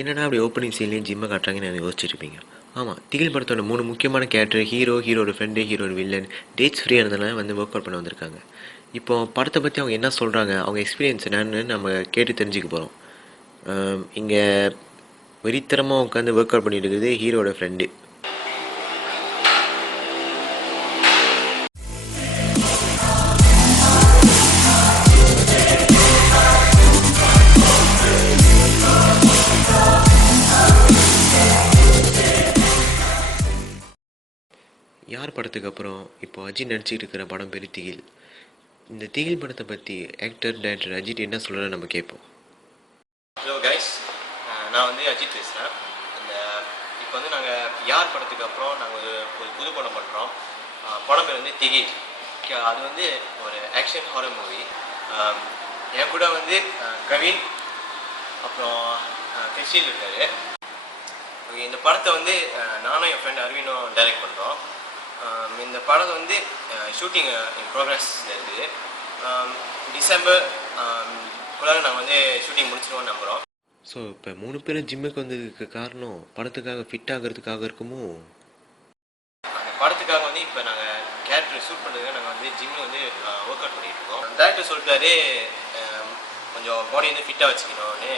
என்னடா அப்படி ஓப்பனிங் சீன்லேயும் ஜிம்மை காட்டுறாங்கன்னு யோசிச்சிருப்பீங்க. ஆமாம், திகில் படத்தோட 3 முக்கியமான கேரக்டர் ஹீரோட ஃப்ரெண்டு, ஹீரோட வில்லன் டேட்ஸ் ஃப்ரீயாக இருந்தனால ஒர்க் அவுட் பண்ண வந்திருக்காங்க. இப்போ படத்தை பற்றி அவங்க என்ன சொல்கிறாங்க, அவங்க எக்ஸ்பீரியன்ஸ் என்னன்னு நம்ம கேட்டு தெரிஞ்சுக்க போகிறோம். இங்கே வெறித்தரமாக உட்காந்து ஒர்க் அவுட் பண்ணிட்டு இருக்குது ஹீரோட ஃப்ரெண்டு. யார் படத்துக்கு அப்புறம் இப்போ அஜித் நடிச்சிட்டு இருக்கிற படம் பேர் திகில். இந்த திகில் படத்தை பற்றி ஆக்டர் டைரக்டர் அஜித் என்ன சொல்கிறத நம்ம கேட்போம். ஹலோ கைஸ், நான் வந்து அஜித் பேசுகிறேன். இப்போ வந்து நாங்கள் யார் படத்துக்கு அப்புறம் நாங்கள் ஒரு புது படம் பண்ணுறோம். படம் பேர் வந்து திகில். அது வந்து ஒரு ஆக்ஷன் ஹாரர் மூவி. என் கூட வந்து கவின் அப்புறம் கெஷில் இருக்காரு. இந்த படத்தை வந்து நானும் என் ஃப்ரெண்ட் அரவினும் டைரக்ட் பண்ணுறோம். இந்த படம் வந்து ஷூட்டிங் இன் ப்ரோக்ரஸில் இருக்குது. டிசம்பர் குள்ளார நாங்கள் வந்து ஷூட்டிங் முடிச்சிடுவோம்னு நம்புகிறோம். ஸோ இப்போ 3 பேரும் ஜிம்முக்கு வந்ததுக்கு காரணம் படத்துக்காக ஃபிட் ஆகிறதுக்காக இருக்குமோ? அந்த படத்துக்காக வந்து இப்போ நாங்கள் கேரக்டர் ஷூட் பண்ணுறதுக்காக நாங்கள் வந்து ஜிம்மு வந்து ஒர்க் அவுட் பண்ணிகிட்டு இருக்கோம். டேரக்டர் சொல்லிட்டாரு கொஞ்சம் பாடி வந்து ஃபிட்டாக வச்சுக்கணும்னு.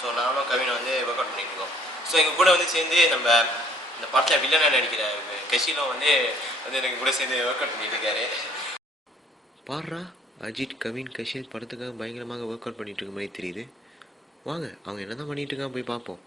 ஸோ நானும் கவினை வந்து ஒர்க் அவுட் பண்ணிகிட்டு இருக்கோம். ஸோ எங்கள் கூட வந்து சேர்ந்து நம்ம இந்த படத்தில் வில்லனாக நடிக்கிற கஷிலும் வந்து எனக்கு கூட சேர்ந்து ஒர்க் அவுட் பண்ணிட்டு இருக்காரு. பாடுறா, அஜித், கவின், கஷில் படத்துக்காக பயங்கரமாக ஒர்க் அவுட் பண்ணிட்டு இருக்க மாதிரி தெரியுது. வாங்க அவங்க என்ன தான் பண்ணிட்டு இருக்காங்க போய் பார்ப்போம்.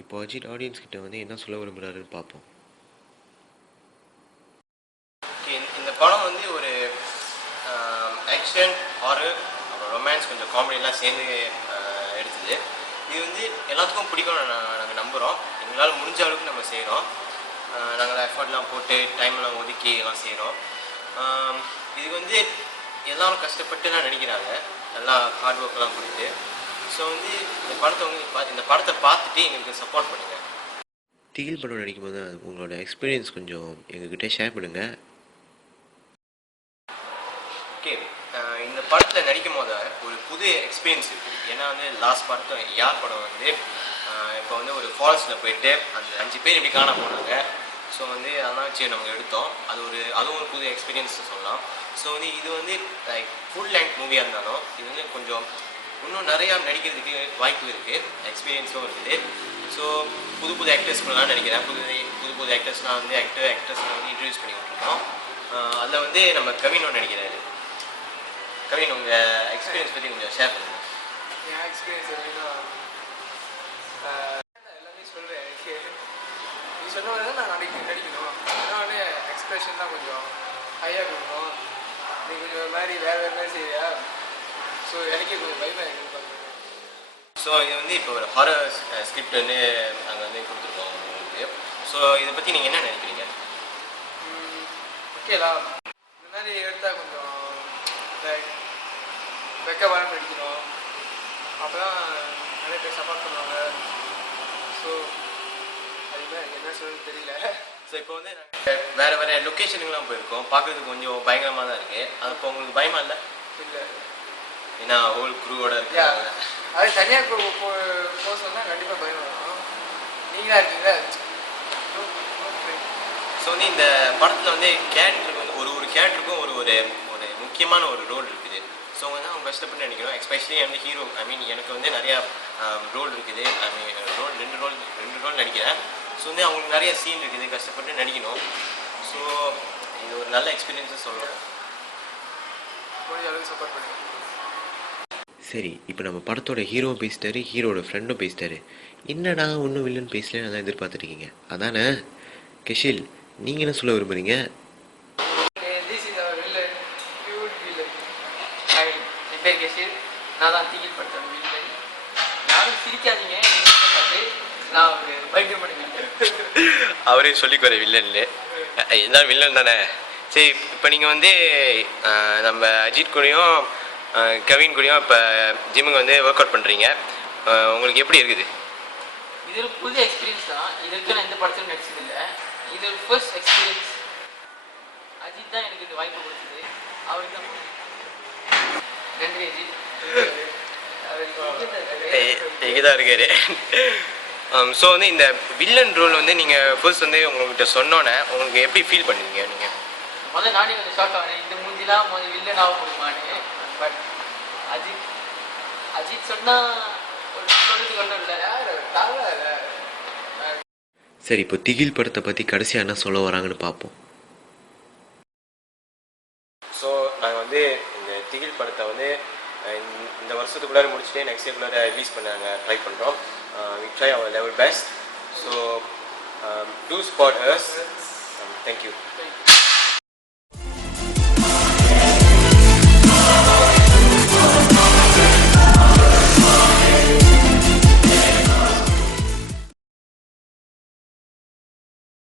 இப்போ அஜித் ஆடியன்ஸ் கிட்ட வந்து என்ன சொல்ல விரும்புகிறாருன்னு பார்ப்போம். இந்த படம் வந்து ஒரு ஆக்ஷன், ஹாரர், அப்புறம் ரொமான்ஸ், கொஞ்சம் காமெடியெல்லாம் சேர்ந்து எடுத்தது. இது வந்து எல்லாத்துக்கும் பிடிக்கும்னு நாங்கள் நம்புகிறோம். எங்களால் முடிஞ்ச அளவுக்கு நம்ம செய்கிறோம். நாங்கள் எஃபர்ட்லாம் போட்டு டைம்லாம் ஒதுக்கி எல்லாம் செய்கிறோம். இதுக்கு வந்து எல்லோரும் கஷ்டப்பட்டுலாம் நடிக்கிறாங்க, எல்லாம் ஹார்ட் ஒர்க்லாம் கொடுத்து. ஸோ வந்து இந்த படத்தை பார்த்துட்டு எங்களுக்கு சப்போர்ட் பண்ணுங்கள். திகில் படம் நடிக்கும்போது உங்களோட எக்ஸ்பீரியன்ஸ் கொஞ்சம் எங்ககிட்ட ஷேர் பண்ணுங்கள். ஓகே, இந்த படத்தில் நடிக்கும் போது ஒரு புது எக்ஸ்பீரியன்ஸ் இருக்குது. ஏன்னா வந்து லாஸ்ட் படத்தை யார் படம் வந்து இப்போ வந்து ஒரு ஃபால்ஸில் போயிட்டு அந்த 5 பேர் இப்படி காண போனாங்க. ஸோ வந்து அதெல்லாம் வச்சு நம்ம எடுத்தோம். அதுவும் ஒரு புது எக்ஸ்பீரியன்ஸ் சொல்லலாம். ஸோ வந்து இது வந்து லைக் ஃபுல் லெங்க் மூவியாக இருந்தாலும் இது வந்து கொஞ்சம் இன்னும் நிறையா நடிக்கிறதுக்கு வாய்ப்பு இருக்குது, எக்ஸ்பீரியன்ஸும் இருக்குது. ஸோ புது ஆக்டர்ஸ்லாம் நினைக்கிறேன். புது ஆக்டர்ஸ்லாம் வந்து ஆக்டர்ஸ்லாம் வந்து இன்ட்ரடியூஸ் பண்ணி விட்டுருக்கோம். அதில் வந்து நம்ம கவினும் நடிக்கிறாரு. கவின், உங்கள் எக்ஸ்பீரியன்ஸ் பற்றி கொஞ்சம் ஷேர் பண்ணுங்கள். என் எக்ஸ்பீரியன்ஸ் எப்படின்னா எல்லாமே சொல்கிறேன். நீ சொன்ன மாதிரி தான் நான் நடிக்கணும். அதனால எக்ஸ்பிரஷன் தான் கொஞ்சம் ஹையாக கொடுக்கும். நீ கொஞ்சம் ஒரு மாதிரி வேறு மாதிரி செய்யா. ஸோ எனக்கே கொஞ்சம் பயமாக இருக்குது பார்க்குறேன். ஸோ இது வந்து இப்போ ஒரு ஹாரர் ஸ்கிரிப்ட் வந்து நாங்கள் வந்து கொடுத்துருக்கோம் உங்களுக்கு. ஸோ இதை பற்றி நீங்கள் என்ன நினைக்கிறீங்க? ஓகேலாம் இந்த மாதிரி எடுத்தால் கொஞ்சம் வெக்கவாரம் நடிக்கணும். அப்போ தான் நிறைய பேர் சப்போர்ட் பண்ணுவாங்க. ஸோ அதுமாதிரி எனக்கு என்ன சொல்லுன்னு தெரியல. ஸோ இப்போ வந்து நாங்கள் வேறு லொக்கேஷனுங்கெலாம் போயிருக்கோம். பார்க்குறதுக்கு கொஞ்சம் பயங்கரமாக தான் இருக்குது. அது இப்போ உங்களுக்கு பயமாக இல்லை? இல்லை, ஏன்னா ஹோல் குரூவோட இருக்காங்க. அது தனியாக போக சொன்னால் கண்டிப்பாக பயம் வரும். நீங்களாக இருக்கீங்க. ஸோ வந்து இந்த படத்தில் வந்து கேரக்டருக்கு வந்து ஒரு கேரக்டருக்கும் ஒரு முக்கியமான ஒரு ரோல் இருக்குது. ஸோ வந்து அவங்க கஷ்டப்பட்டு நினைக்கிறோம். எஸ்பெஷலி வந்து ஹீரோ, எனக்கு வந்து நிறையா ரோல் இருக்குது. ரெண்டு ரோல் நடிக்கிறேன். ஸோ வந்து அவங்களுக்கு நிறைய சீன் இருக்குது, கஷ்டப்பட்டு நடிக்கணும். ஸோ இது ஒரு நல்ல எக்ஸ்பீரியன்ஸும் சொல்லலாம். முடிஞ்ச அளவுக்கு சப்போர்ட் பண்ணுங்க. சரி, இப்போ நம்ம படத்தோட ஹீரோவும் பேசிட்டாரு, ஹீரோட ஃப்ரெண்டும் பேசிட்டாரு. என்னடா ஒன்றும் வில்லன் பேசலன்னு அதான் எதிர்பார்த்துருக்கீங்க அதானே? கெஷில், நீங்கள் என்ன சொல்ல விரும்புறீங்க? This is our villain, cute villain. Hi, என் பேர் கெஷில். நான் தான் திகில் படத்தோட வில்லன். யாரும் சிரிக்காதீங்க, பார்த்து நான் ஒரு பைத்தியம் பண்ணுங்க. அவரே சொல்லிக்கு வர வில்லன்ல இதுதான் வில்லன் தானே. சரி, இப்போ நீங்கள் வந்து நம்ம அஜித் கூடயும் கவின் கூடயும் இப்போ ஜிம்முக்கு வந்து ஒர்க் அவுட் பண்ணுறீங்க. உங்களுக்கு எப்படி இருக்குது? இது ஒரு புது எக்ஸ்பீரியன்ஸ் தான். இதுக்கு நான் எந்த படத்திலும் நடிச்சதில்லை. இது ஒரு ஃபர்ஸ்ட் எக்ஸ்பீரியன்ஸ். அஜித் தான் எனக்கு இந்த வாய்ப்பு கொடுத்தது. அவருக்கு தான் நன்றி அஜித். இங்கே தான் இருக்காரு. ஸோ வந்து இந்த வில்லன் ரோல் வந்து நீங்கள் ஃபர்ஸ்ட் வந்து உங்கள்கிட்ட சொன்னோன்னே உங்களுக்கு எப்படி ஃபீல் பண்ணுவீங்க நீங்கள்? முதல்ல நானே கொஞ்சம் ஷாக் ஆனேன். இந்த மூஞ்சிலாம் முதல் வில்லன் ஆக முடியுமான்னு. பட் அஜித் சொன்னால் ஒரு சொல்றதுக்கு ஒன்றும் இல்லை. சரி, இப்போ திகில் படத்தை பற்றி கடைசியாக என்ன சொல்ல வராங்கன்னு பார்ப்போம். ஸோ நாங்கள் வந்து இந்த திகில் படத்தை வந்து இந்த வருஷத்துக்குள்ளார முடிச்சுட்டு நெக்ஸ்ட் இயர்க்குள்ளார ரிலீஸ் பண்ண நாங்கள் ட்ரை பண்ணுறோம். We try our level best. So do support us. Thank you.